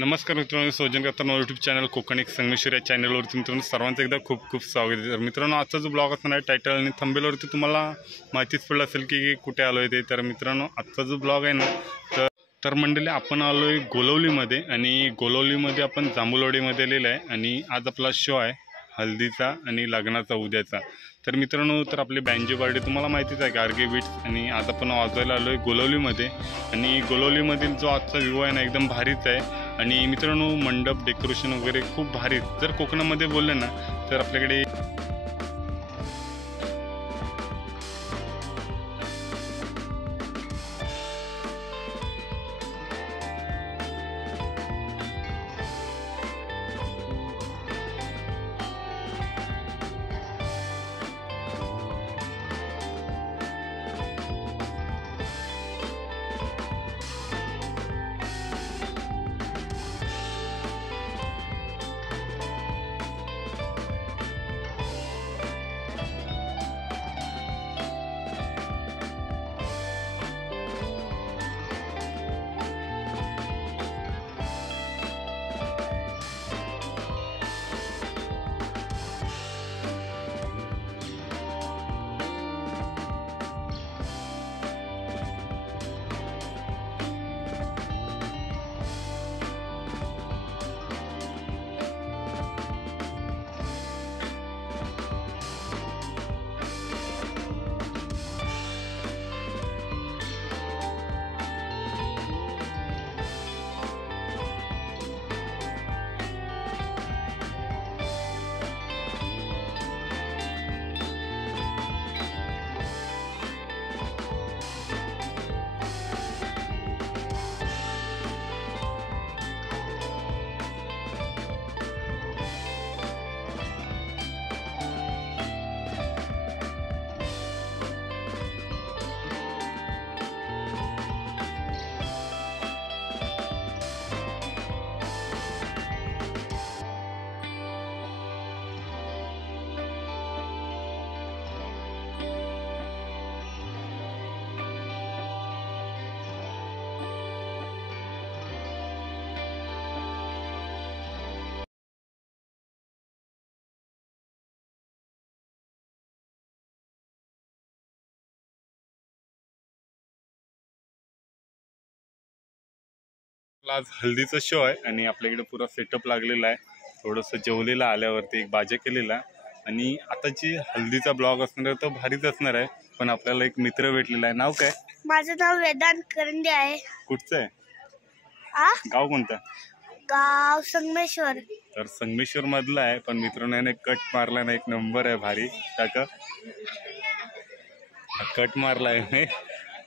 नमस्कार मित्रांनो, सोजन करताना यूट्यूब चॅनल कोकणी संगमेश्वर या चॅनलवरती मित्रांनो सर्वांचं एकदा खूप खूप स्वागत आहे। तर मित्रांनो, आजचा जो ब्लॉग असणार आहे टायटल आणि थंबनेलवरती तुम्हाला माहितीच पडलं असेल की कुठे आलो आहे ते। तर मित्रांनो, आजचा जो ब्लॉग आहे ना तर मंडळी आपण आलो आहे गोलवलीमध्ये आणि गोलवलीमध्ये आपण जांभूलवाडीमध्ये आलेलो आहे आणि आज आपला शो आहे हल्दीचा आणि लग्नाचा उद्याचा। तर मित्रांनो, तर आपली बँजो पार्टी तुम्हाला माहितीच आहे गार्गे बीट्स आणि आज आपण वाजवायला आलो आहे गोलवलीमध्ये आणि गोलवलीमधील जो आजचा व्ह्यू आहे ना एकदम भारीच आहे। आणि मित्रांनो, मंडप डेकोरेशन वगैरे खूप भारी। जर कोकणामध्ये बोलले ना तर आपल्याकडे आज हल्दीचा शो आहे आणि आपल्याकडे पुरा सेटअप लागलेला आहे। थोडंसं जेवलेलं आल्यावरती एक बाजा केलेला आणि आता जी हल्दीचा ब्लॉग असणार तो भारीच असणार आहे। पण आपल्याला एक मित्र भेटलेला आहे। नाव काय? माझं नाव वेदांत करंडे आहे। कुठचं आहे? गाव कोणतं? गाव संगमेश्वर। तर संगमेश्वर मधला आहे, पण मित्रांनो याने कट मारला ना, एक नंबर आहे भारी। टाका कट मारला आहे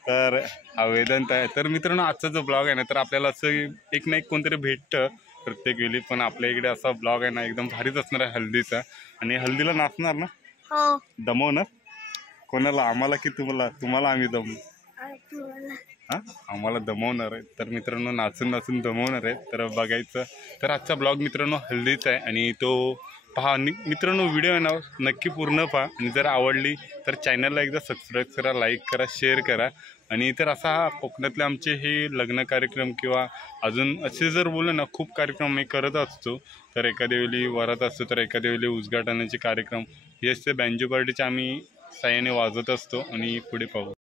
तर हा वेदांत आहे। तर मित्रांनो, आजचा जो ब्लॉग आहे ना तर आपल्याला असं एक ना एक कोणतरी भेटतं प्रत्येक वेळी, पण आपल्या इकडे असा ब्लॉग आहे ना एकदम भारीच असणार आहे हल्दीचा। आणि हल्दीला नाचणार ना? हो। दमवणार कोणाला? आम्हाला की तुम्हाला आम्ही हां, आम्हाला दमवणार आहे। तर मित्रांनो, नाचून नाचून दमवणार आहे। तर बघायचं। तर आजचा ब्लॉग मित्रांनो हल्दीचा आहे आणि तो पहा मित्रांनो, व्हिडिओ आहे ना नक्की पूर्ण पहा आणि जर आवडली तर चॅनलला एकदा सबस्क्राईब करा, लाईक करा, शेअर करा। आणि तर असा कोकणातले आमचे हे लग्न कार्यक्रम किंवा अजून असे जर बोललं ना खूप कार्यक्रम मी करत असतो। तर एखाद्या वेळी वरात असतो, तर एखाद्या वेळी उद्घाटनाचे कार्यक्रम हे असते बँजो पार्टीचे आम्ही सायाने वाजवत असतो आणि पुढे पाहू।